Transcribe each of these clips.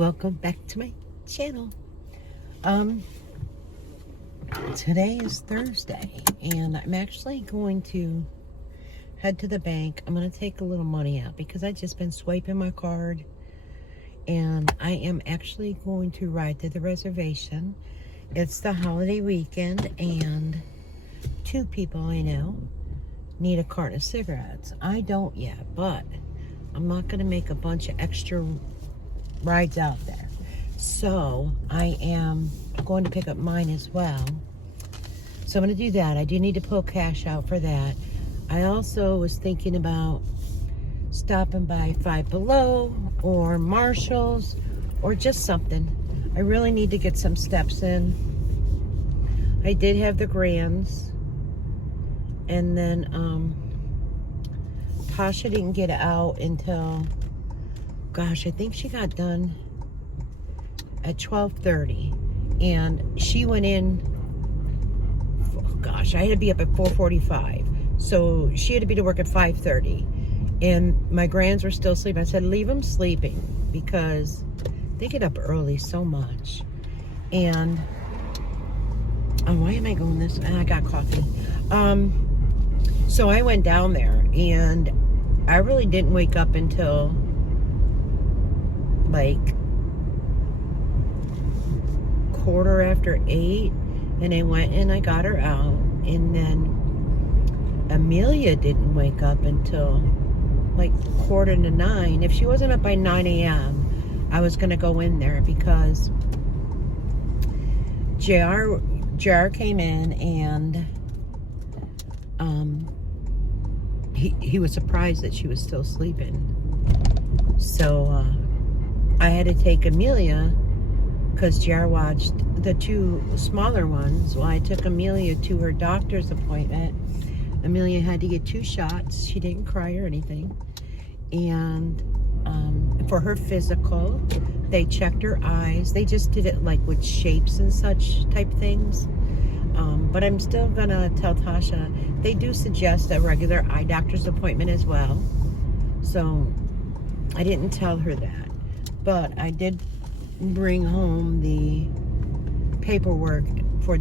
welcome back to my channel. Today is Thursday and I'm actually going to head to the bank. I'm going to take a little money out because I've just been swiping my card, and I am actually going to ride to the reservation. It's the holiday weekend and two people I know need a carton of cigarettes. I don't yet, but I'm not going to make a bunch of extra rides out there. So I am going to pick up mine as well. So I'm going to do that. I do need to pull cash out for that. I also was thinking about stopping by Five Below or Marshall's or just something. I really need to get some steps in. I did have the Grands, and then Tasha didn't get out until, gosh, I think she got done at 12:30, and she went in, gosh, I had to be up at 4:45, so she had to be to work at 5:30, and my Grands were still sleeping. I said, leave them sleeping, because they get up early so much. And why am I going this? I got coffee. So I went down there, and I really didn't wake up until like 8:15, and I went and I got her out, and then Amelia didn't wake up until like 8:45. If she wasn't up by 9 a.m., I was going to go in there because JR came in, and he was surprised that she was still sleeping. So I had to take Amelia, because JR watched the two smaller ones. Well, I took Amelia to her doctor's appointment. Amelia had to get 2 shots. She didn't cry or anything. And for her physical, they checked her eyes. They just did it like with shapes and such type things. But I'm still gonna tell Tasha, they do suggest a regular eye doctor's appointment as well. So I didn't tell her that, but I did bring home the paperwork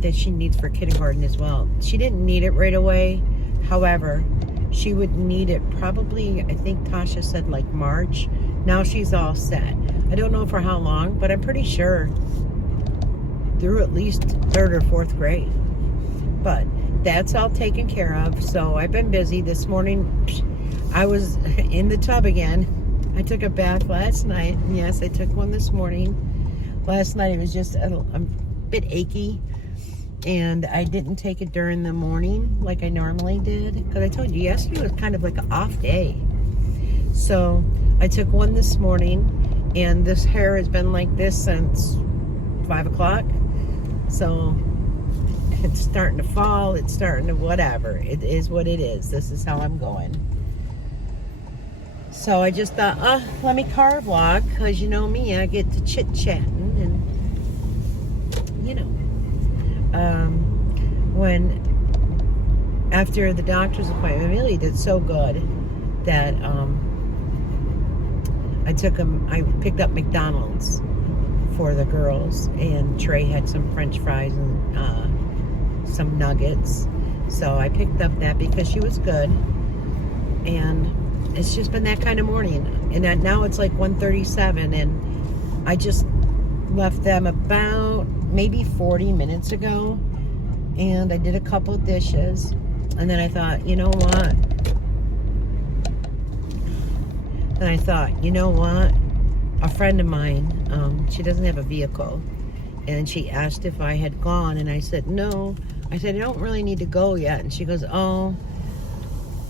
that she needs for kindergarten as well. She didn't need it right away. However, she would need it probably, I think Tasha said like March. Now she's all set. I don't know for how long, but I'm pretty sure through at least 3rd or 4th grade. But that's all taken care of. So I've been busy. This morning I was in the tub again. I took a bath last night. Yes, I took one this morning. Last night it was just a bit achy, and I didn't take it during the morning like I normally did, because I told you yesterday was kind of like an off day. So I took one this morning, and this hair has been like this since 5 o'clock. So it's starting to fall. It's starting to whatever. It is what it is. This is how I'm going. So I just thought, let me car vlog, because you know me, I get to chit-chatting, and you know, after the doctor's appointment, Amelia did so good that I picked up McDonald's for the girls, and Trey had some French fries and some nuggets. So I picked up that because she was good, and it's just been that kind of morning. And now it's like 1:37, and I just left them about maybe 40 minutes ago, and I did a couple of dishes, and then I thought, you know what? A friend of mine, she doesn't have a vehicle, and she asked if I had gone, and I said no. I said, I don't really need to go yet. And she goes, oh,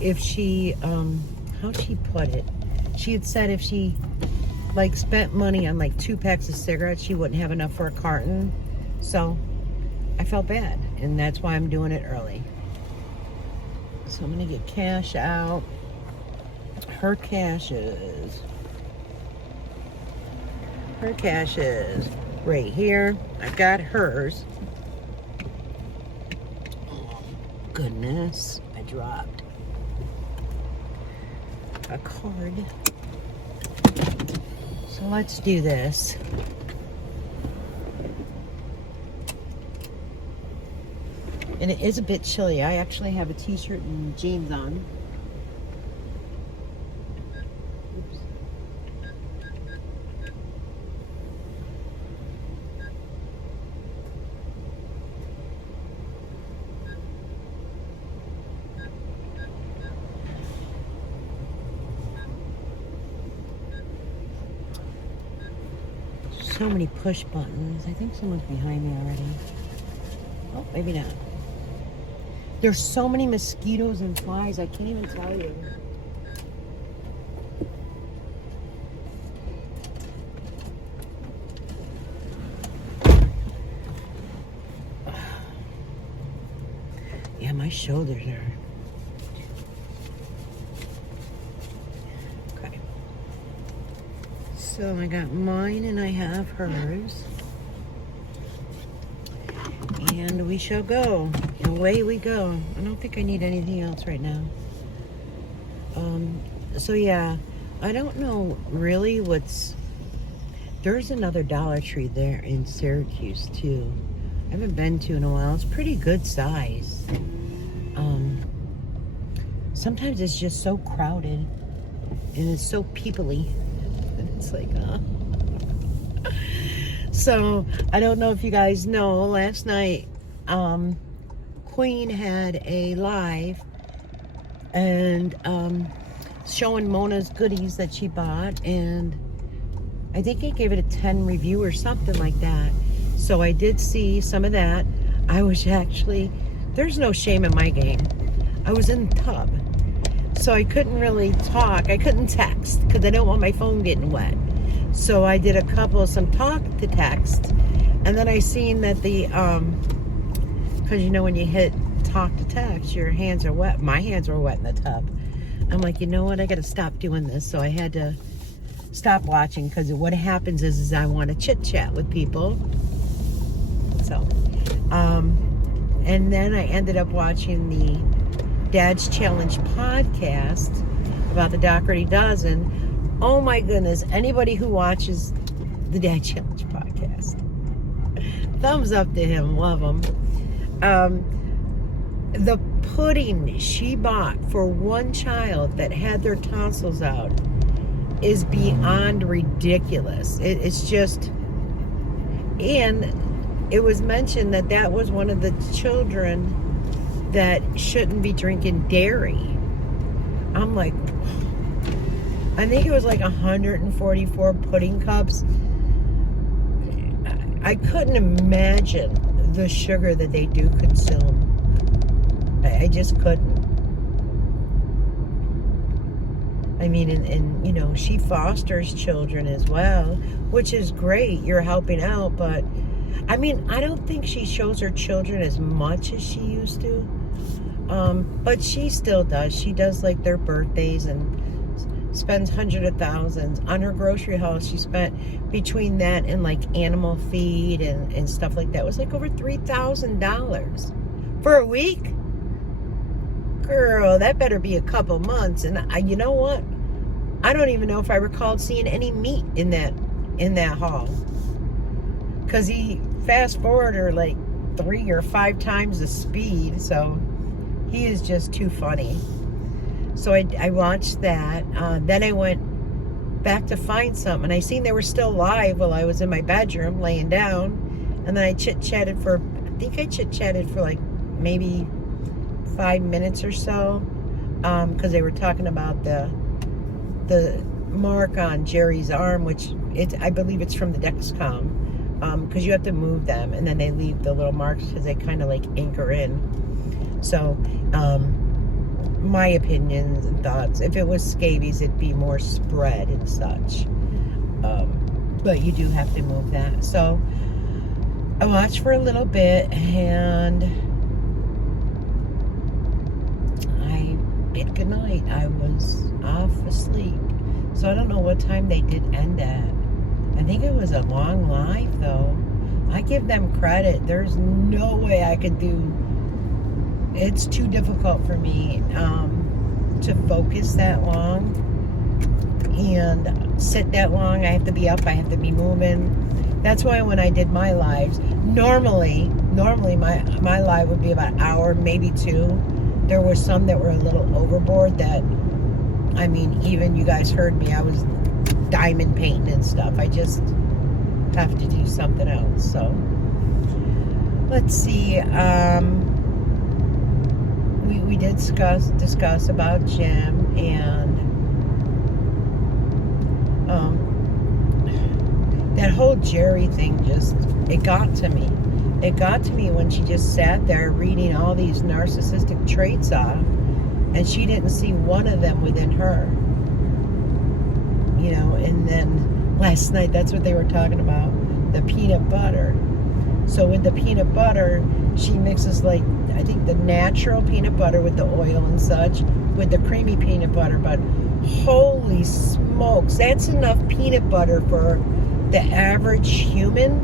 if she, how'd she put it? She had said if she like spent money on like 2 packs of cigarettes, she wouldn't have enough for a carton. So I felt bad, and that's why I'm doing it early. So I'm gonna get cash out. Her cash is right here. I got hers. Oh, goodness, I dropped a card. So let's do this. And it is a bit chilly. I actually have a t-shirt and jeans on. Oops. So many push buttons. I think someone's behind me already. Oh, maybe not. There's so many mosquitoes and flies, I can't even tell you. Yeah, my shoulders are... Okay. So I got mine and I have hers. And we shall go. Away we go. I don't think I need anything else right now. So yeah, I don't know really what's... There's another Dollar Tree there in Syracuse too. I haven't been to in a while. It's pretty good size. Sometimes it's just so crowded and it's so peoply. And it's like, So, I don't know if you guys know, last night, Queen had a live and showing Mona's goodies that she bought, and I think it gave it a 10 review or something like that. So I did see some of that. I was actually, there's no shame in my game. I was in the tub, so I couldn't really talk. I couldn't text because I don't want my phone getting wet. So I did some talk to text, and then I seen that the, because you know when you hit talk to text, your hands are wet. My hands were wet in the tub. I'm like, you know what? I got to stop doing this. So I had to stop watching because what happens is I want to chit chat with people. So, and then I ended up watching the Dad's Challenge podcast about the Doherty Dozen. Oh my goodness, anybody who watches the Dad Challenge podcast, thumbs up to him, love him. The pudding she bought for one child that had their tonsils out is beyond ridiculous. It's just, and it was mentioned that that was one of the children that shouldn't be drinking dairy. I'm like, I think it was like 144 pudding cups. I couldn't imagine the sugar that they do consume. I just couldn't. I mean, and you know, she fosters children as well, which is great. You're helping out, but I mean, I don't think she shows her children as much as she used to. But she still does. She does like their birthdays and spends hundreds of thousands on her grocery haul. She spent between that and like animal feed and stuff like that. It was like over $3,000 for a week. Girl, that better be a couple months. And you know what? I don't even know if I recalled seeing any meat in that haul. Cause he fast forwarded her like 3 or 5 times the speed. So he is just too funny. So I watched that. Then I went back to find something. And I seen they were still live while I was in my bedroom laying down. And then I chit-chatted for like maybe 5 minutes or so. Because they were talking about the mark on Jerry's arm, which I believe it's from the Dexcom. Because you have to move them. And then they leave the little marks because they kind of like anchor in. So, my opinions and thoughts, if it was scabies, it'd be more spread and such. But you do have to move that. So I watched for a little bit and I bid goodnight. I was off asleep. So I don't know what time they did end at. I think it was a long live though. I give them credit. There's no way I could do. It's too difficult for me to focus that long, and sit that long. I have to be up. I have to be moving. That's why when I did my lives, normally my live would be about an hour, maybe two. There were some that were a little overboard that, I mean, even you guys heard me, I was diamond painting and stuff. I just have to do something else. So let's see. We did discuss about Jim, and that whole Jerry thing, just, it got to me. It got to me when she just sat there reading all these narcissistic traits off, and she didn't see one of them within her. You know, and then last night, that's what they were talking about, the peanut butter. So with the peanut butter, she mixes, like, I think the natural peanut butter with the oil and such, with the creamy peanut butter. But holy smokes, that's enough peanut butter for the average human,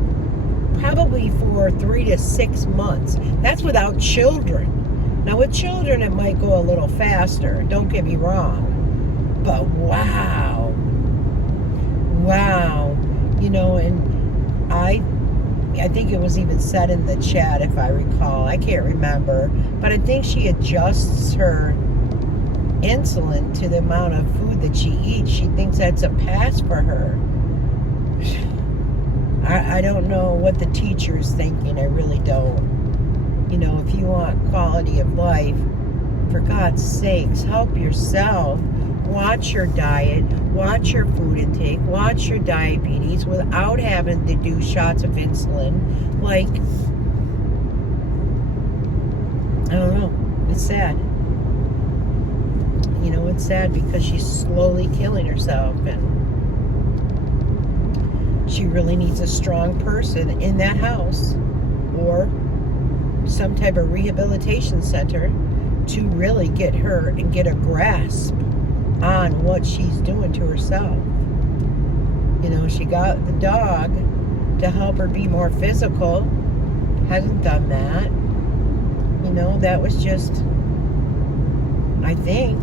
probably for 3 to 6 months. That's without children. Now with children, it might go a little faster, don't get me wrong. But wow. You know, and I think it was even said in the chat, if I recall. I can't remember. But I think she adjusts her insulin to the amount of food that she eats. She thinks that's a pass for her. I don't know what the teacher's thinking. I really don't. You know, if you want quality of life, for God's sakes, help yourself. Watch your diet, watch your food intake, watch your diabetes without having to do shots of insulin. Like, I don't know, it's sad. You know, it's sad because she's slowly killing herself, and she really needs a strong person in that house or some type of rehabilitation center to really get her and get a grasp on what she's doing to herself. You know, she got the dog to help her be more physical. Hasn't done that. You know, that was just, I think,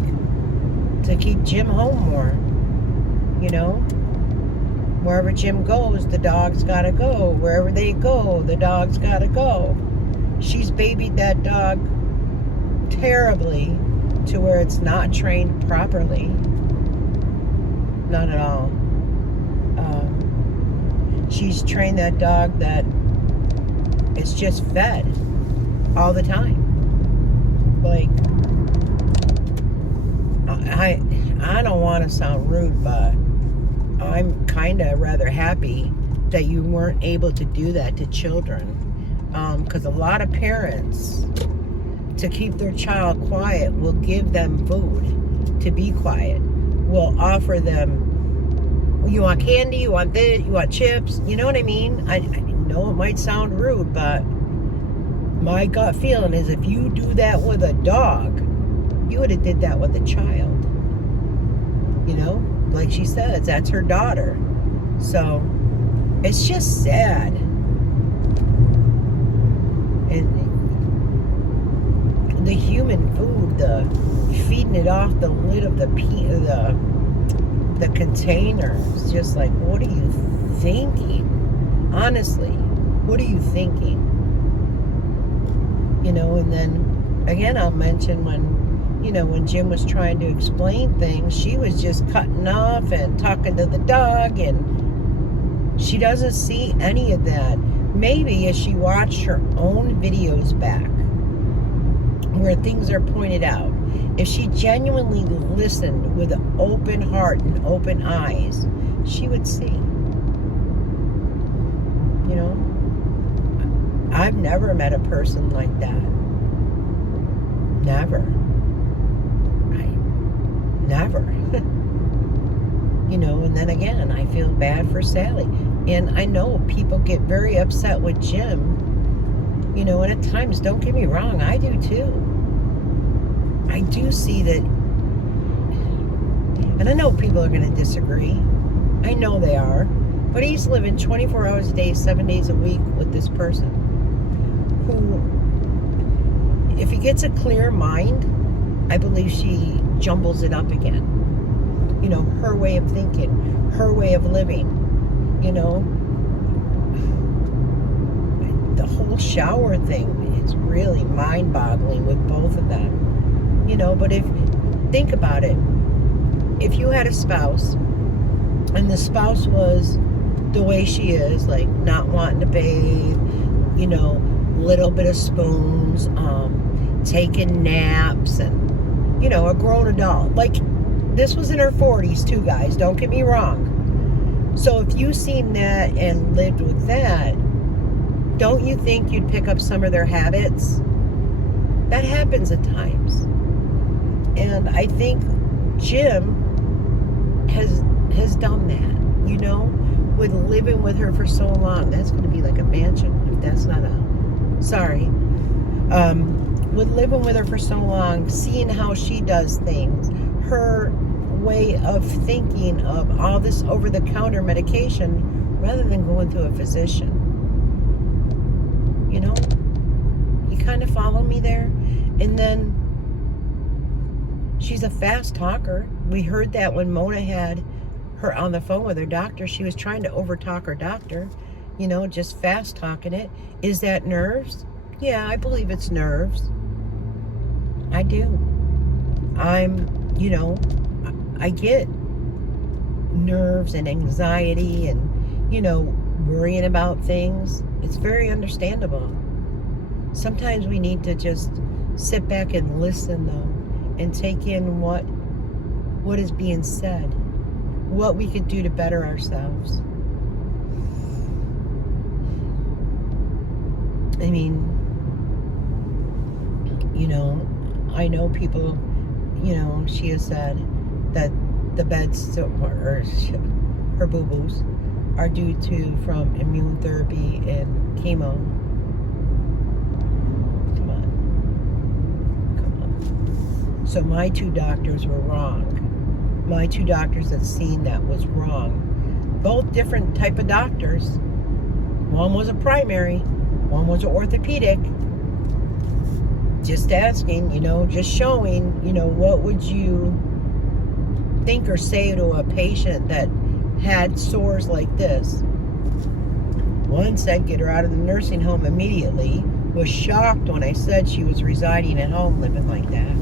to keep Jim home more. You know, wherever Jim goes, the dog's gotta go. Wherever they go, the dog's gotta go. She's babied that dog terribly, to where it's not trained properly. Not at all. She's trained that dog that it's just fed all the time. Like, I don't want to sound rude, but I'm kind of rather happy that you weren't able to do that to children. Because a lot of parents, to keep their child quiet, will give them food to be quiet, will offer them, you want candy, you want this, you want chips, you know what I mean? I know it might sound rude, but my gut feeling is if you do that with a dog, you would have did that with a child. You know, like she says, that's her daughter. So it's just sad. And the human food, the feeding it off the lid of the container, it's just like, what are you thinking? Honestly, what are you thinking? You know, and then again, I'll mention when Jim was trying to explain things, she was just cutting off and talking to the dog, and she doesn't see any of that. Maybe as she watched her own videos back, where things are pointed out, if she genuinely listened with an open heart and open eyes, she would see. You know, I've never met a person like that. Never. Never. You know, and then again, I feel bad for Sally. And I know people get very upset with Jim, you know, and at times, don't get me wrong, I do too. I do see that, and I know people are going to disagree. I know they are. But he's living 24 hours a day, 7 days a week with this person who, if he gets a clear mind, I believe she jumbles it up again. you know, her way of thinking, her way of living, you know. The whole shower thing, it's really mind-boggling with both of them, you know. But think about it, if you had a spouse and the spouse was the way she is, like not wanting to bathe, you know, little bit of spoons, taking naps, and, you know, a grown adult. Like, this was in her 40s too, guys, don't get me wrong. So if you seen that and lived with that, don't you think you'd pick up some of their habits? That happens at times. And I think Jim has done that, you know, with living with her for so long. That's going to be like a mansion, if that's not a... Sorry. With living with her for so long, seeing how she does things, her way of thinking of all this over-the-counter medication rather than going to a physician. You know? You kind of follow me there? And then she's a fast talker. We heard that when Mona had her on the phone with her doctor. She was trying to overtalk her doctor, you know, just fast talking it. Is that nerves? Yeah, I believe it's nerves. I do. You know, I get nerves and anxiety and, you know, worrying about things. It's very understandable. Sometimes we need to just sit back and listen, though, and take in what is being said, what we could do to better ourselves. I mean, you know, I know people, you know, she has said that the beds, or her boo-boos, are due to from immune therapy and chemo. Come on. So my two doctors were wrong. My two doctors that seen that was wrong. Both different type of doctors. One was a primary, one was an orthopedic. Just asking, you know, just showing, you know, what would you think or say to a patient that had sores like this? One said get her out of the nursing home immediately. Was shocked when I said she was residing at home living like that.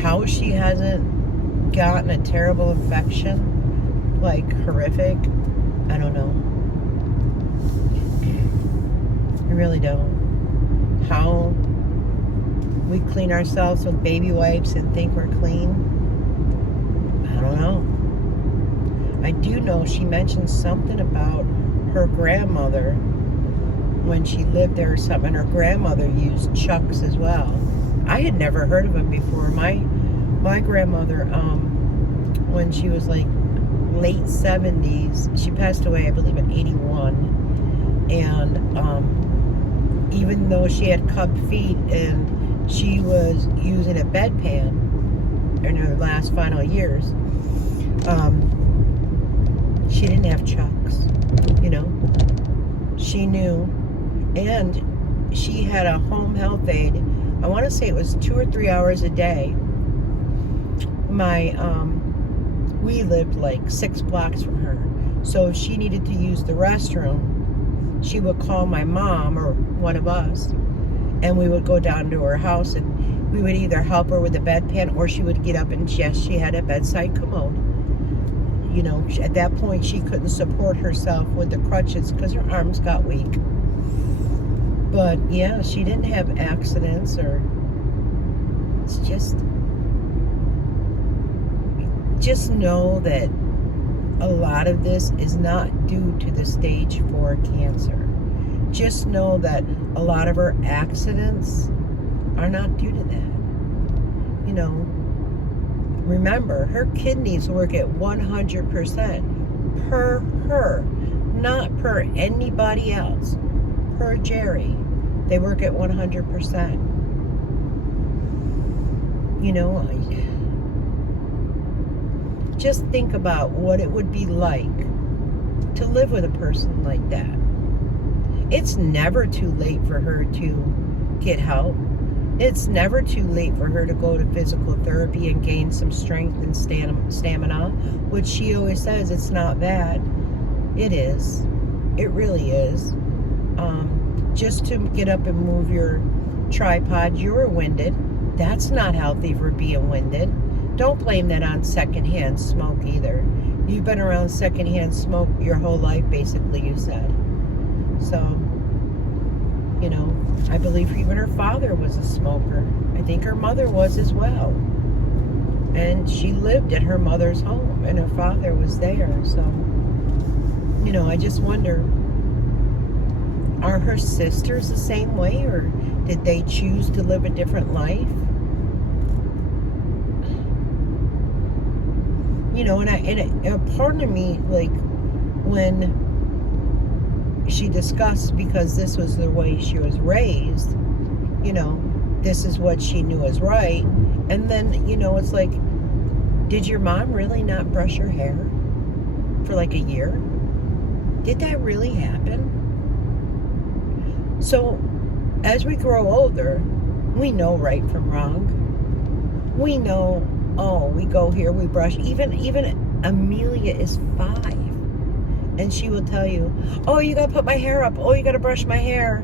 How she hasn't gotten a terrible infection, like horrific, I don't know. I really don't. How we clean ourselves with baby wipes and think we're clean, I don't know. I do know she mentioned something about her grandmother when she lived there or something. Her grandmother used Chucks as well. I had never heard of them before. My grandmother, when she was like late 70s, she passed away, I believe, in 81. And even though she had cupped feet and she was using a bedpan in her last final years, she didn't have Chucks, you know. She knew. And she had a home health aide. I want to say it was 2 or 3 hours a day. We lived like 6 blocks from her. So if she needed to use the restroom, she would call my mom or one of us, and we would go down to her house, and we would either help her with the bedpan, or she would get up, and yes, she had a bedside commode. You know, at that point, she couldn't support herself with the crutches because her arms got weak. But yeah, she didn't have accidents, or it's just know that a lot of this is not due to the stage 4 cancer. Just know that a lot of her accidents are not due to that. You know, remember, her kidneys work at 100% per her, not per anybody else. Per Jerry, they work at 100%. You know, just think about what it would be like to live with a person like that. It's never too late for her to get help. It's never too late for her to go to physical therapy and gain some strength and stamina, which she always says it's not bad. It is. It really is. Just to get up and move your tripod, you were winded. That's not healthy for being winded. Don't blame that on secondhand smoke either. You've been around secondhand smoke your whole life, basically, you said. So, you know, I believe even her father was a smoker. I think her mother was as well. And she lived at her mother's home, and her father was there. So, you know, I just wonder, are her sisters the same way, or did they choose to live a different life? You know, and a part of me, like, when she discussed, because this was the way she was raised, you know, this is what she knew was right. And then, you know, it's like, did your mom really not brush her hair for like a year? Did that really happen? So, as we grow older, we know right from wrong. We know, oh, we go here, we brush. Even Amelia is 5. And she will tell you, oh, you got to put my hair up. Oh, you got to brush my hair.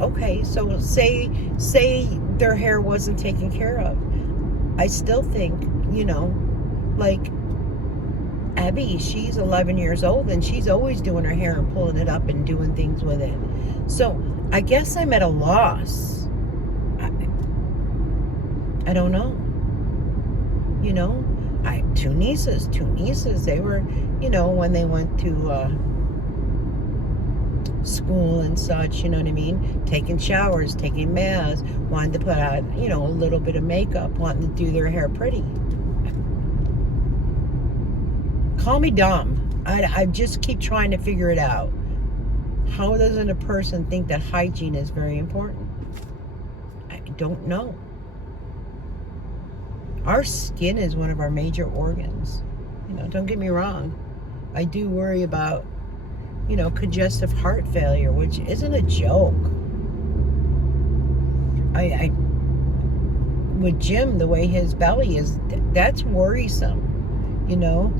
Okay, so say their hair wasn't taken care of. I still think, you know, like Abby, she's 11 years old and she's always doing her hair and pulling it up and doing things with it. So I guess I'm at a loss. I don't know. You know, two nieces, they were, you know, when they went to school and such, you know what I mean? Taking showers, taking baths, wanting to put on, you know, a little bit of makeup, wanting to do their hair pretty. Call me dumb. I just keep trying to figure it out. How doesn't a person think that hygiene is very important? I don't know. Our skin is one of our major organs. You know, don't get me wrong. I do worry about, you know, congestive heart failure, which isn't a joke. I with Jim, the way his belly is, that's worrisome. You know,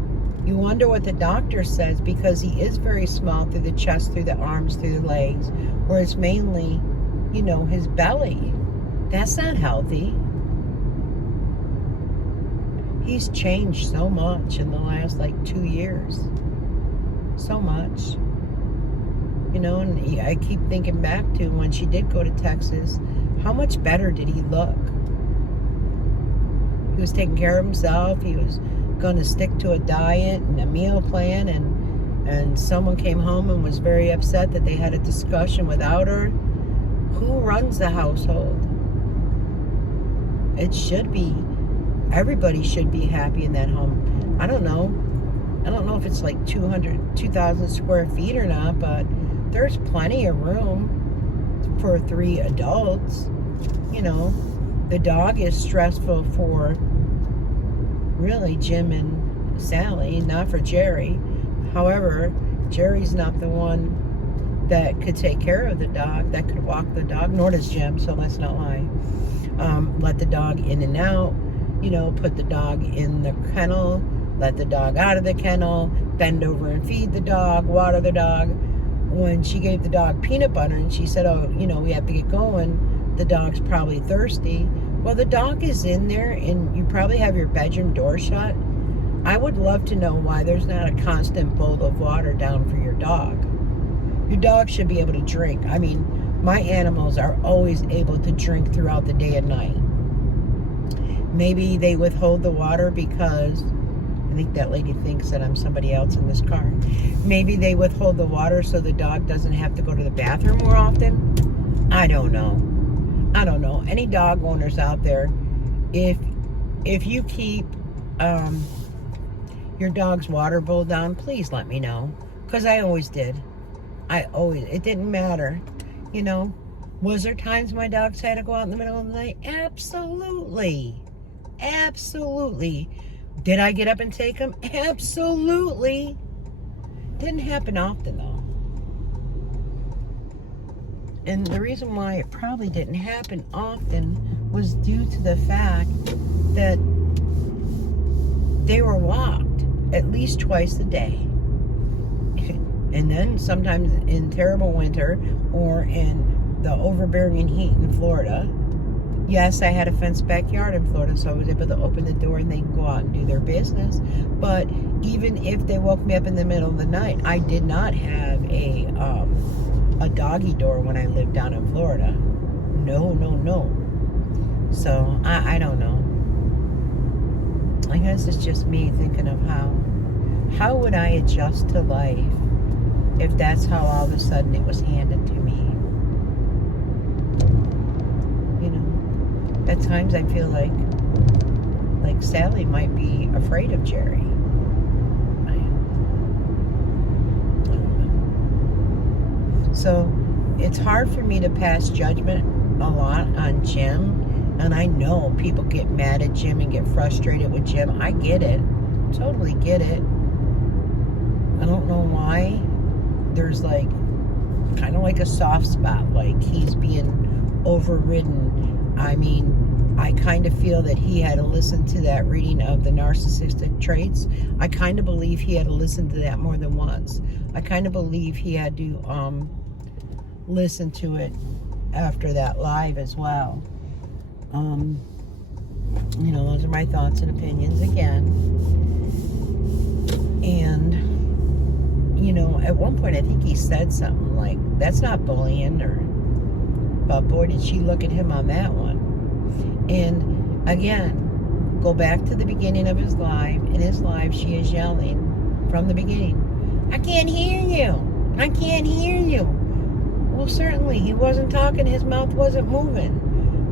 you wonder what the doctor says, because he is very small through the chest, through the arms, through the legs, where it's mainly, you know, his belly. That's not healthy. He's changed so much in the last, like, 2 years. So much. You know, and I keep thinking back to when she did go to Texas, how much better did he look? He was taking care of himself. He was going to stick to a diet and a meal plan, and someone came home and was very upset that they had a discussion without her. Who runs the household? It should be, everybody should be happy in that home. I don't know if it's like 2,000 square feet or not, but there's plenty of room for 3 adults. You know, the dog is stressful for really Jim and Sally, not for Jerry. However, Jerry's not the one that could take care of the dog, that could walk the dog, nor does Jim, so let's not lie. Let the dog in and out, you know, put the dog in the kennel, let the dog out of the kennel, bend over and feed the dog, water the dog. When she gave the dog peanut butter and she said, oh, you know, we have to get going, the dog's probably thirsty. Well, the dog is in there and you probably have your bedroom door shut. I would love to know why there's not a constant bowl of water down for your dog. Your dog should be able to drink. I mean, my animals are always able to drink throughout the day and night. Maybe they withhold the water because, I think that lady thinks that I'm somebody else in this car. Maybe they withhold the water so the dog doesn't have to go to the bathroom more often. I don't know. Any dog owners out there, if you keep your dog's water bowl down, please let me know. Because I always did. It didn't matter. You know, was there times my dogs had to go out in the middle of the night? Absolutely. Did I get up and take them? Absolutely. Didn't happen often, though. And the reason why it probably didn't happen often was due to the fact that they were walked at least twice a day. And then sometimes in terrible winter or in the overbearing heat in Florida. Yes, I had a fenced backyard in Florida, so I was able to open the door and they can go out and do their business. But even if they woke me up in the middle of the night, I did not have a doggy door when I lived down in Florida. No. So I don't know. I guess it's just me thinking of how would I adjust to life if that's how all of a sudden it was handed to me. You know, at times I feel like Sally might be afraid of Jerry. I don't know. So it's hard for me to pass judgment a lot on Jim. And I know people get mad at Jim and get frustrated with Jim. I get it. Totally get it. I don't know why. There's kind of like a soft spot. Like he's being overridden. I mean, I kind of feel that he had to listen to that reading of the narcissistic traits. I kind of believe he had to listen to that more than once. I kind of believe he had to listen to it after that live as well. You know, those are my thoughts and opinions again. And, you know, at one point I think he said something like, that's not bullying, but boy, did she look at him on that one. And again, go back to the beginning of his live. In his live, she is yelling from the beginning, I can't hear you. I can't hear you. Well, certainly he wasn't talking. His mouth wasn't moving.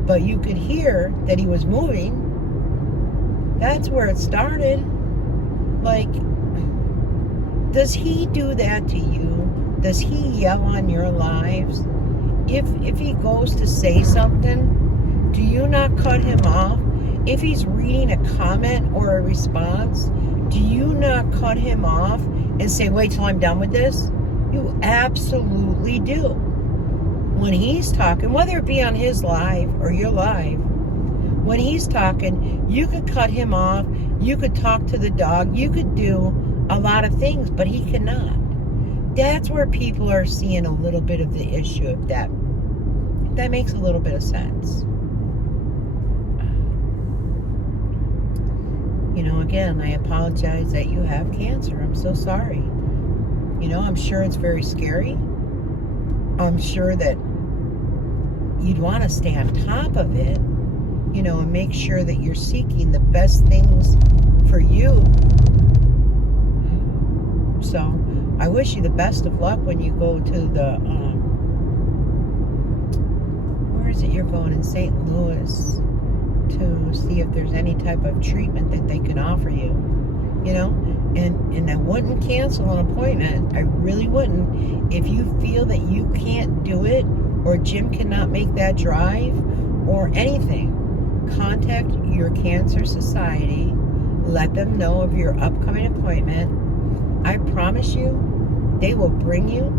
But you could hear that he was moving. That's where it started. Like, does he do that to you? Does he yell on your lives? If he goes to say something, do you not cut him off? If he's reading a comment or a response, do you not cut him off and say, wait till I'm done with this? You absolutely do. When he's talking, whether it be on his live or your live, when he's talking, you could cut him off, you could talk to the dog, you could do a lot of things, but he cannot. That's where people are seeing a little bit of the issue, if that makes a little bit of sense. You know, again, I apologize that you have cancer. I'm so sorry. You know, I'm sure it's very scary. I'm sure that you'd want to stay on top of it, you know, and make sure that you're seeking the best things for you. So I wish you the best of luck when you go to the, where is it you're going, in St. Louis, to see if there's any type of treatment that they can offer you, you know? And I wouldn't cancel an appointment. I really wouldn't. If you feel that you can't do it, or Jim cannot make that drive, or anything, contact your cancer society. Let them know of your upcoming appointment. I promise you, they will bring you.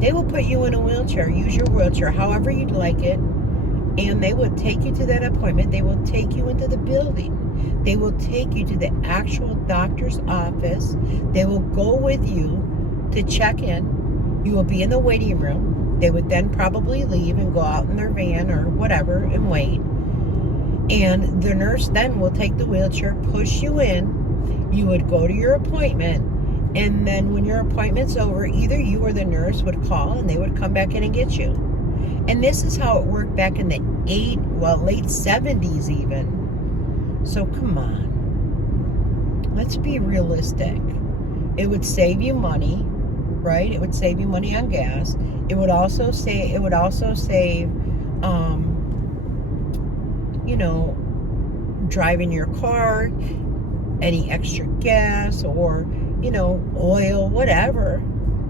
They will put you in a wheelchair. Use your wheelchair however you'd like it. And they will take you to that appointment. They will take you into the building. They will take you to the actual doctor's office. They will go with you to check in. You will be in the waiting room. They would then probably leave and go out in their van or whatever and wait. And the nurse then will take the wheelchair, push you in. You would go to your appointment. And then when your appointment's over, either you or the nurse would call and they would come back in and get you. And this is how it worked back in the late 70s even. So come on. Let's be realistic. It would save you money, right? It would save you money on gas. It would also save, you know, driving your car, any extra gas or, you know, oil, whatever.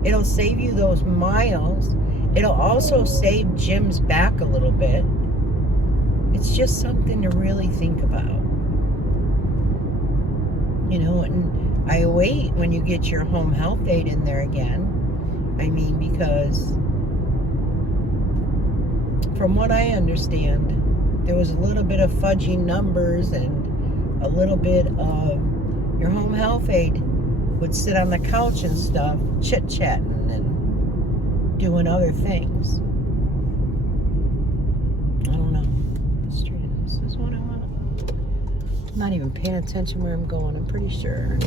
It'll save you those miles. It'll also save Jim's back a little bit. It's just something to really think about. You know, and I wait when you get your home health aid in there again. I mean, because from what I understand, there was a little bit of fudging numbers and a little bit of your home health aide would sit on the couch and stuff, chit-chatting and doing other things. I don't know. This is what I want. I'm not even paying attention where I'm going, I'm pretty sure.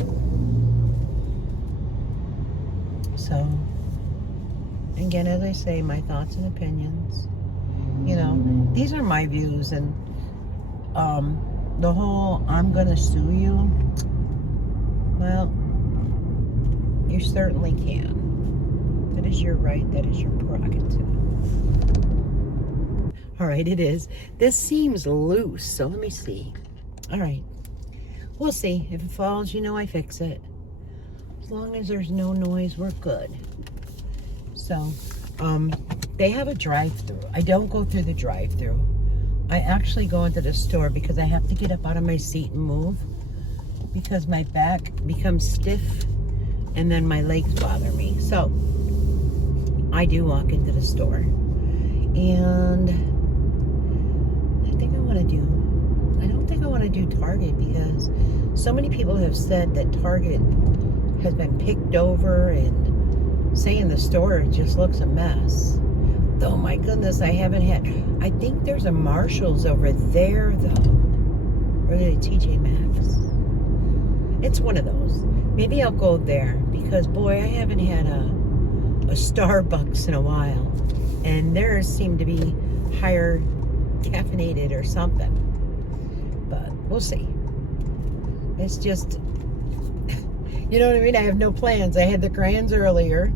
So, again, as I say, my thoughts and opinions. You know, these are my views, and the whole I'm gonna sue you, well, you certainly can. That is your right, that is your prerogative. All right, it is. This seems loose, so let me see. All right, we'll see. If it falls, you know I fix it. As long as there's no noise, we're good. So, they have a drive-through. I don't go through the drive-through. I actually go into the store because I have to get up out of my seat and move because my back becomes stiff and then my legs bother me. So, I do walk into the store. And I don't think I want to do Target because so many people have said that Target has been picked over and saying the store just looks a mess. Oh my goodness, I think there's a Marshall's over there though. Or is it TJ Maxx? It's one of those. Maybe I'll go there because boy, I haven't had a Starbucks in a while. And theirs seem to be higher caffeinated or something. But we'll see. It's just, you know what I mean? I have no plans. I had the crayons earlier.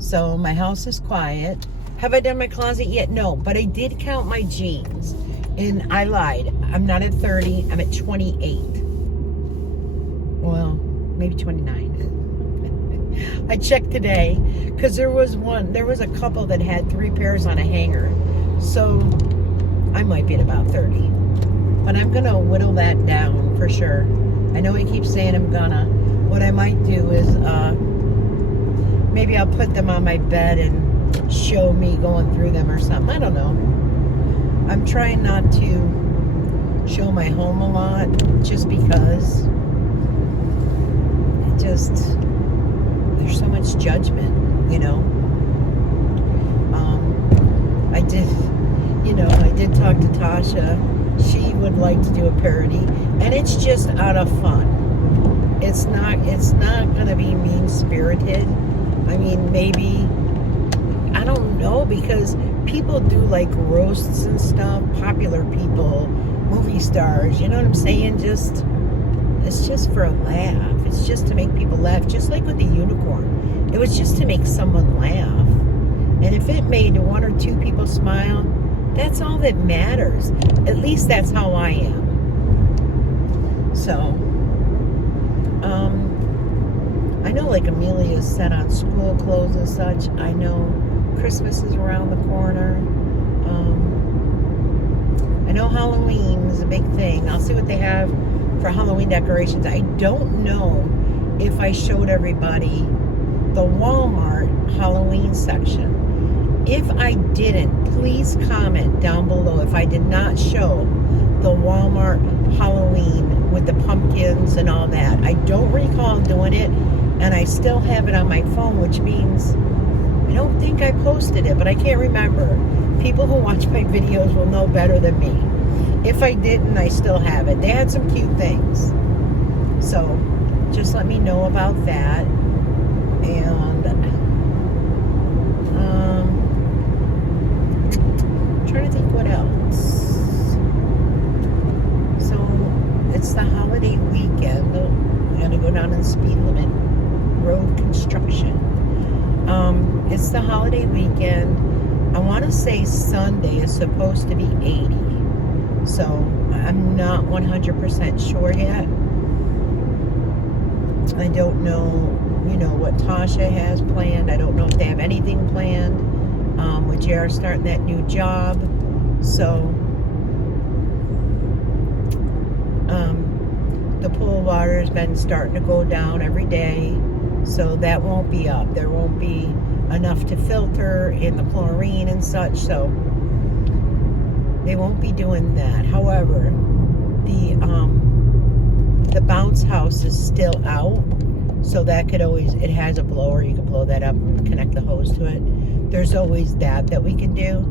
So my house is quiet. Have I done my closet yet? No, but I did count my jeans. And I lied. I'm not at 30. I'm at 28. Well, maybe 29. I checked today because there was a couple that had 3 pairs on a hanger. So I might be at about 30. But I'm going to whittle that down for sure. I know I keep saying I'm gonna. What I might do is maybe I'll put them on my bed and show me going through them or something. I don't know. I'm trying not to show my home a lot just because there's so much judgment, you know. I did talk to Tasha. She would like to do a parody, and it's just out of fun. It's not going to be mean-spirited. I mean, maybe, I don't know, because people do like roasts and stuff, popular people, movie stars, you know what I'm saying? It's just for a laugh. It's just to make people laugh, just like with the unicorn. It was just to make someone laugh. And if it made 1 or 2 people smile, that's all that matters. At least that's how I am. So, I know like Amelia's set on school clothes and such. I know Christmas is around the corner. I know Halloween is a big thing. I'll see what they have for Halloween decorations. I don't know if I showed everybody the Walmart Halloween section. If I didn't, please comment down below if I did not show the Walmart Halloween with the pumpkins and all that. I don't recall doing it, and I still have it on my phone, which means I don't think I posted it, but I can't remember. People who watch my videos will know better than me. If I didn't, I still have it. They had some cute things. So, just let me know about that. And, trying to think what else. So, it's the holiday weekend. I'm going to go down in the speed limit. Road construction. It's the holiday weekend. I want to say Sunday is supposed to be 80. So, I'm not 100% sure yet. I don't know, what Tasha has planned. I don't know if they have anything planned. With JR starting that new job. So, the pool water has been starting to go down every day. So, that won't be up. There won't be enough to filter in the chlorine and such. So, They won't be doing that. However, the bounce house is still out, so that could always, it has a blower, you can blow that up and connect the hose to it. There's always that we can do.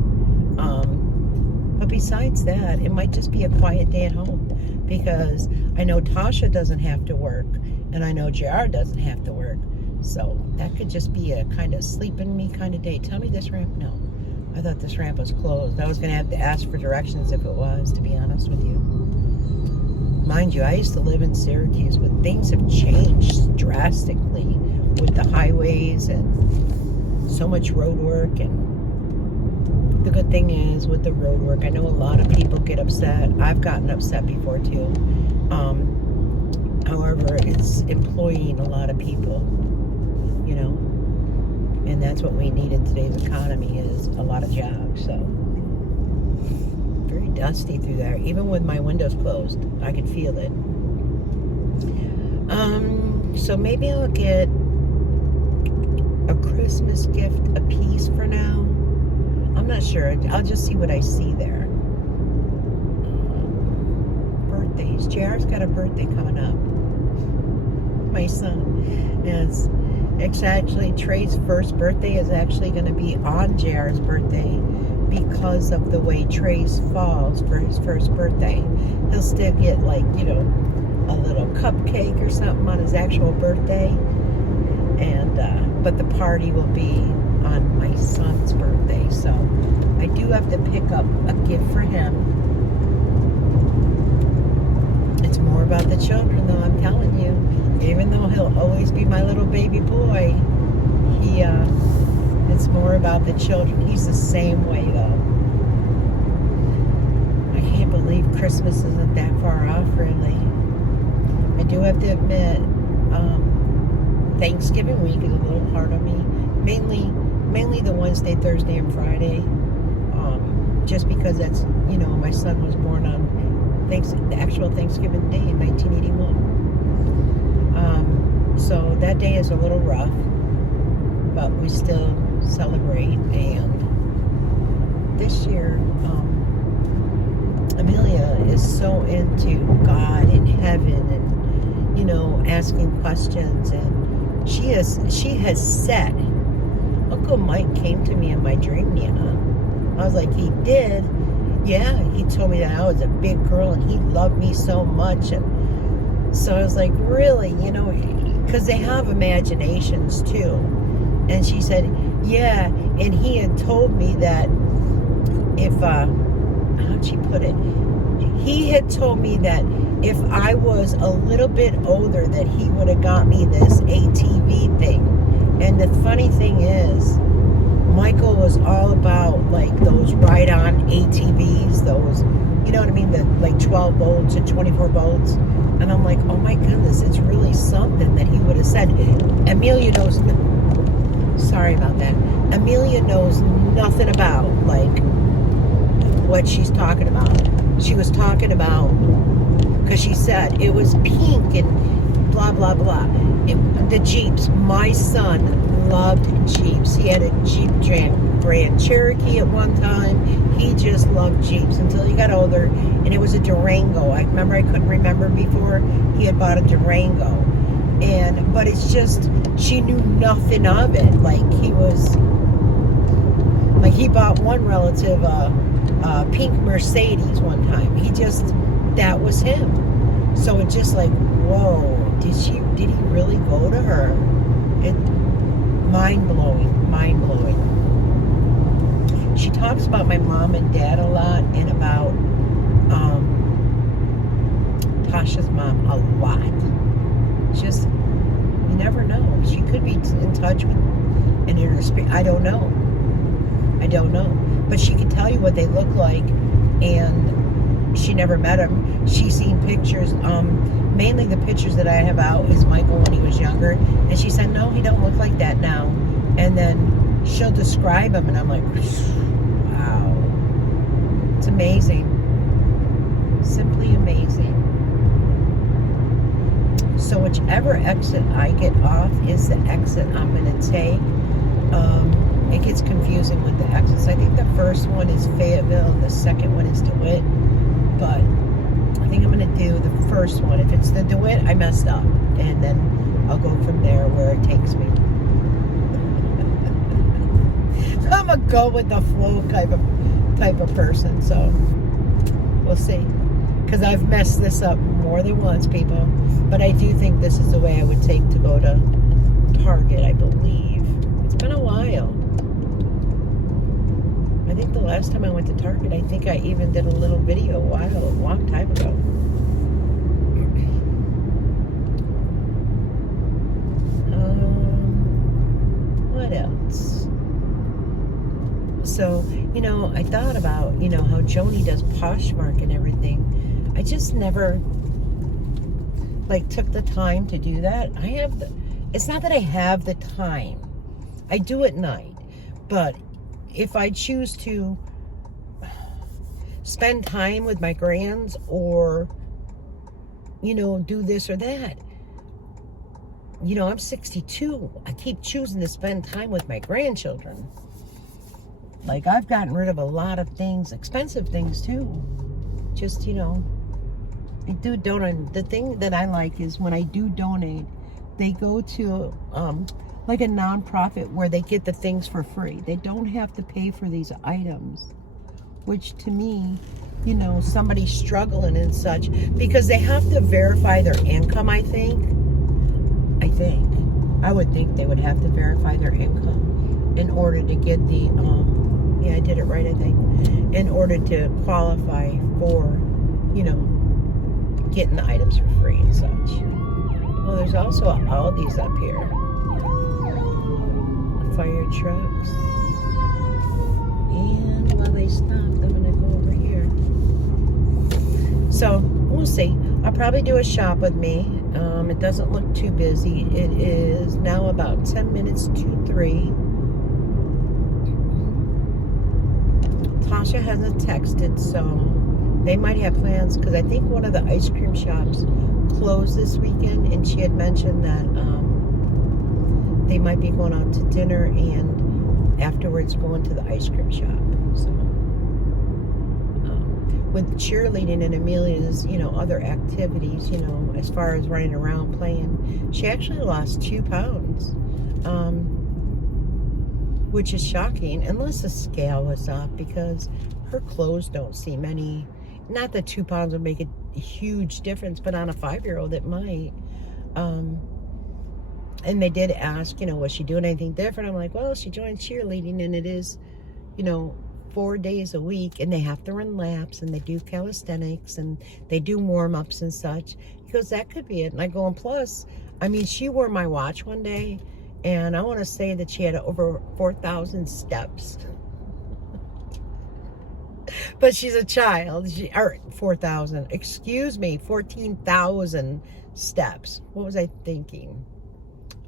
But besides that, it might just be a quiet day at home, because I know Tasha doesn't have to work, and I know JR doesn't have to work. So that could just be a kind of sleep in me kind of day. Tell me this ramp, no. I thought this ramp was closed. I was going to have to ask for directions if it was, to be honest with you. Mind you, I used to live in Syracuse, but things have changed drastically with the highways and so much road work. And the good thing is, with the road work, I know a lot of people get upset. I've gotten upset before too. However, it's employing a lot of people, you know, and that's what we need in today's economy, is a lot of jobs. So very dusty through there. Even with my windows closed, I can feel it. So maybe I'll get a Christmas gift apiece for now. I'm not sure. I'll just see what I see there. Birthdays. JR's got a birthday coming up. My son. It's actually, Trey's first birthday is actually going to be on JR's birthday, because of the way Trey's falls for his first birthday. He'll still get, like, you know, a little cupcake or something on his actual birthday, and but the party will be on my son's birthday. So I do have to pick up a gift for him. It's more about the children, though, I'm telling you. Even though he'll always be my little baby boy, it's more about the children. He's the same way, though. I can't believe Christmas isn't that far off, really. I do have to admit, Thanksgiving week is a little hard on me. Mainly the Wednesday, Thursday, and Friday. Just because that's, you know, my son was born on the actual Thanksgiving day in 1981. So that day is a little rough, but we still celebrate. And this year, Amelia is so into God and heaven, and, you know, asking questions. And she has said, Uncle Mike came to me in my dream, Nana. I was like, he did? Yeah, he told me that I was a big girl and he loved me so much. And so I was like, really? You know, because they have imaginations too. And she said, yeah, and he had told me that if, how'd she put it? He had told me that if I was a little bit older, that he would have got me this ATV thing. And the funny thing is, Michael was all about, like, those ride-on ATVs, those, you know what I mean, the, like, 12 volts and 24 volts. And I'm like, oh my goodness, it's really something that he would have said. Amelia knows, sorry about that. Amelia knows nothing about, like, what she's talking about. She was talking about, because she said it was pink and blah, blah, blah. The Jeeps. My son loved Jeeps. He had a Jeep Grand Cherokee at one time. He just loved Jeeps until he got older, and it was a Durango. I remember, I couldn't remember before, he had bought a Durango. But it's just, she knew nothing of it. Like, he bought one relative a pink Mercedes one time. That was him. So it's just like, whoa, did he really go to her? Mind blowing. She talks about my mom and dad a lot, and about Tasha's mom a lot. Just, you never know. She could be in touch with an inner spirit. I don't know. But she could tell you what they look like, and she never met him. She's seen pictures. Mainly the pictures that I have out is Michael when he was younger, and she said, no, he don't look like that now. And then she'll describe him, and I'm like, wow, it's amazing, simply amazing. So whichever exit I get off is the exit I'm going to take. It gets confusing. confusing with the exits. I think the first one is Fayetteville, and the second one is DeWitt. But I think I'm going to do the first one. If it's the DeWitt, I messed up. And then I'll go from there where it takes me. I'm a go with the flow type of person. So we'll see. Because I've messed this up more than once, people. But I do think this is the way I would take to go to Target, I believe. It's been a while. I think the last time I went to Target, I think I even did a little video a long time ago. What else? So, I thought about, how Joni does Poshmark and everything. I just never, took the time to do that. It's not that I have the time. I do at night. But if I choose to spend time with my grands or, do this or that, I'm 62. I keep choosing to spend time with my grandchildren. I've gotten rid of a lot of things, expensive things too. Just, I do donate. The thing that I like is when I do donate, they go to a nonprofit where they get the things for free. They don't have to pay for these items, which to me, somebody struggling and such, because they have to verify their income, I think. I would think they would have to verify their income in order to get the, I did it right, I think, in order to qualify for, getting the items for free and such. Well, there's also Aldi's up here. Fire trucks. And while they stopped, I'm going to go over here. So, we'll see. I'll probably do a shop with me. It doesn't look too busy. It is now about 10 minutes to 3. Tasha hasn't texted, so they might have plans, because I think one of the ice cream shops closed this weekend, and she had mentioned that they might be going out to dinner and afterwards going to the ice cream shop. So with cheerleading and Amelia's, other activities, as far as running around playing, she actually lost 2 pounds, which is shocking, unless the scale was up, because her clothes don't seem any. Not that 2 pounds would make a huge difference, but on a 5-year-old it might. And they did ask, was she doing anything different? I'm like, well, she joined cheerleading, and it is, 4 days a week, and they have to run laps, and they do calisthenics, and they do warm-ups and such. He goes, that could be it. And I go, and plus, she wore my watch one day, and I want to say that she had over 4,000 steps. But she's a child. 4,000. Excuse me, 14,000 steps. What was I thinking?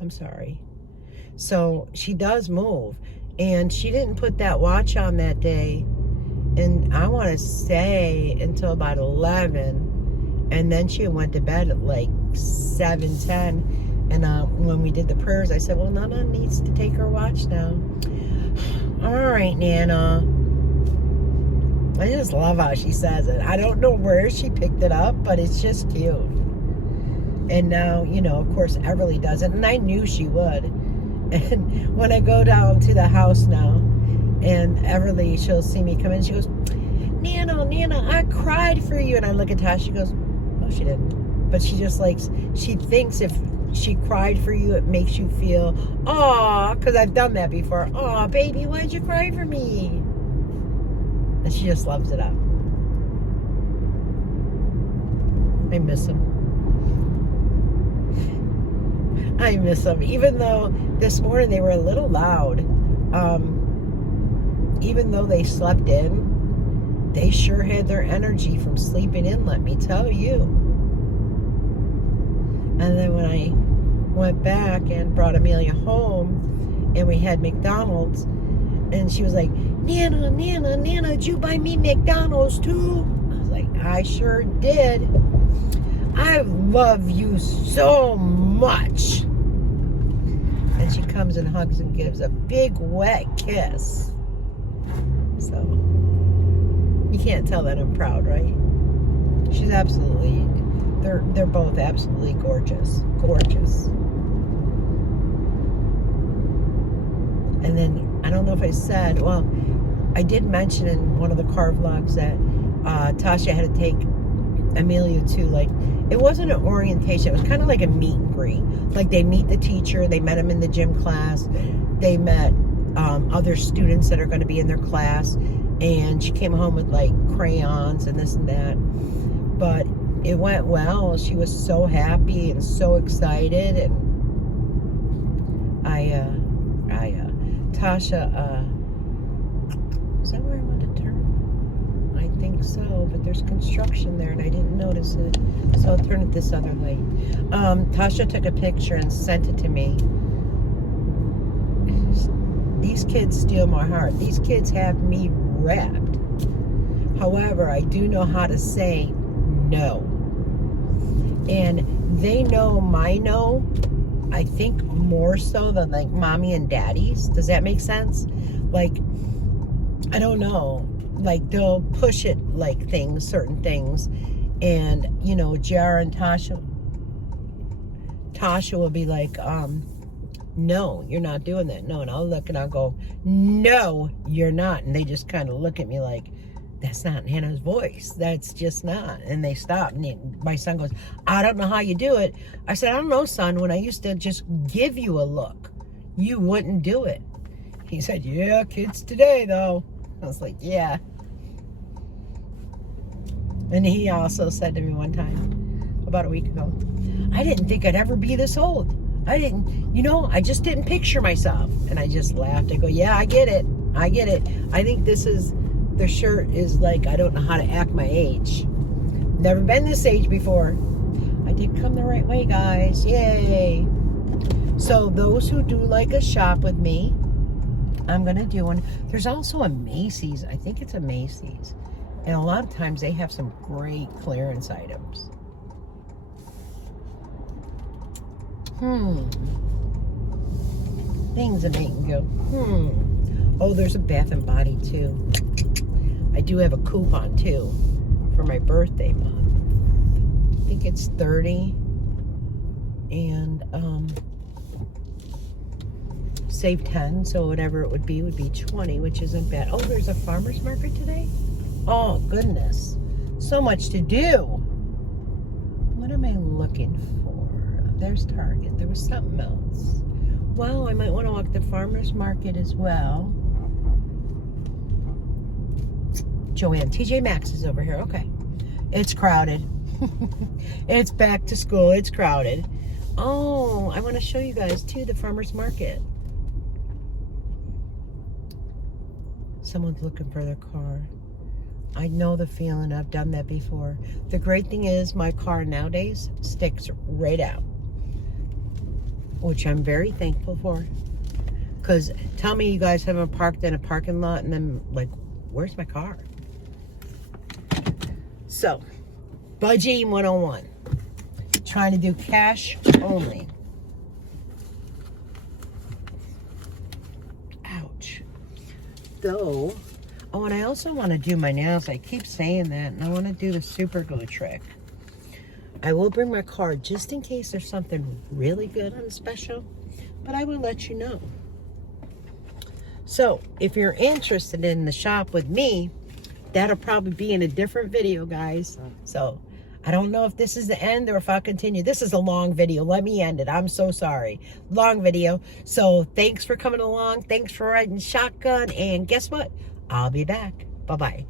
I'm sorry. So she does move. And she didn't put that watch on that day. And I want to say until about 11. And then she went to bed at 7:10. And when we did the prayers, I said, well, Nana needs to take her watch now. All right, Nana. I just love how she says it. I don't know where she picked it up, but it's just cute. And now, of course, Everly does it. And I knew she would. And when I go down to the house now, and Everly, she'll see me come in, she goes, Nana, I cried for you. And I look at Tasha, she goes, oh, she didn't. But she just she thinks if she cried for you, it makes you feel, aw, because I've done that before. Aw, baby, why'd you cry for me? And she just loves it up. I miss him. Even though this morning they were a little loud. Even though they slept in, they sure had their energy from sleeping in, let me tell you. And then when I went back and brought Amelia home, and we had McDonald's, and she was like, Nana, did you buy me McDonald's too? I was like, I sure did. I love you so much. And she comes and hugs and gives a big wet kiss. So, you can't tell that I'm proud, right? She's absolutely, they're both absolutely gorgeous. Gorgeous. And then, I don't know if I said, well, I did mention in one of the car vlogs that Tasha had to take Amelia to, like, it wasn't an orientation, it was kind of like a meet and greet. Like, they meet the teacher, they met him in the gym class, they met other students that are going to be in their class, and she came home with, like, crayons and this and that. But it went well. She was so happy and so excited, and Tasha, is that where I wanted to turn? I think so, but there's construction there and I didn't notice it, so I'll turn it this other way. Tasha took a picture and sent it to me. These kids steal my heart. These kids have me wrapped. However, I do know how to say no. And they know my no, I think more so than like mommy and daddy's. Does that make sense? Like, I don't know. Like, they'll push it like things, certain things. And, you know, Jar and Tasha will be like, no, you're not doing that. No, and I'll look and I'll go, no, you're not. And they just kind of look at me like, that's not Hannah's voice. That's just not. And they stop. And my son goes, I don't know how you do it. I said, I don't know, son. When I used to just give you a look, you wouldn't do it. He said, yeah, kids today, though. I was like, yeah. And he also said to me one time, about a week ago, I didn't think I'd ever be this old. I just didn't picture myself. And I just laughed. I go, yeah, I get it. I get it. I think the shirt is like, I don't know how to act my age. Never been this age before. I did come the right way, guys. Yay. So those who do like a shop with me, I'm going to do one. There's also a Macy's. I think it's a Macy's. And a lot of times they have some great clearance items. Things that make you go, Oh, there's a Bath and Body too. I do have a coupon too for my birthday month. I think it's 30 and save 10, so whatever it would be 20, which isn't bad. Oh, there's a farmer's market today? Oh, goodness. So much to do. What am I looking for? There's Target. There was something else. Well, I might want to walk the farmer's market as well. Joanne, TJ Maxx is over here. Okay. It's crowded. It's back to school. It's crowded. Oh, I want to show you guys too the farmer's market. Someone's looking for their car. I know the feeling. I've done that before. The great thing is my car nowadays sticks right out, which I'm very thankful for. Because tell me you guys haven't parked in a parking lot and then like, where's my car? So, budgeting 101. Trying to do cash only. Ouch. Though, oh, and I also want to do my nails. I keep saying that, and I want to do the super glue trick. I will bring my card just in case there's something really good on special, but I will let you know. So, if you're interested in the shop with me, that'll probably be in a different video, guys. So, I don't know if this is the end or if I'll continue. This is a long video. Let me end it. I'm so sorry. Long video. So, thanks for coming along. Thanks for riding shotgun. And guess what? I'll be back. Bye-bye.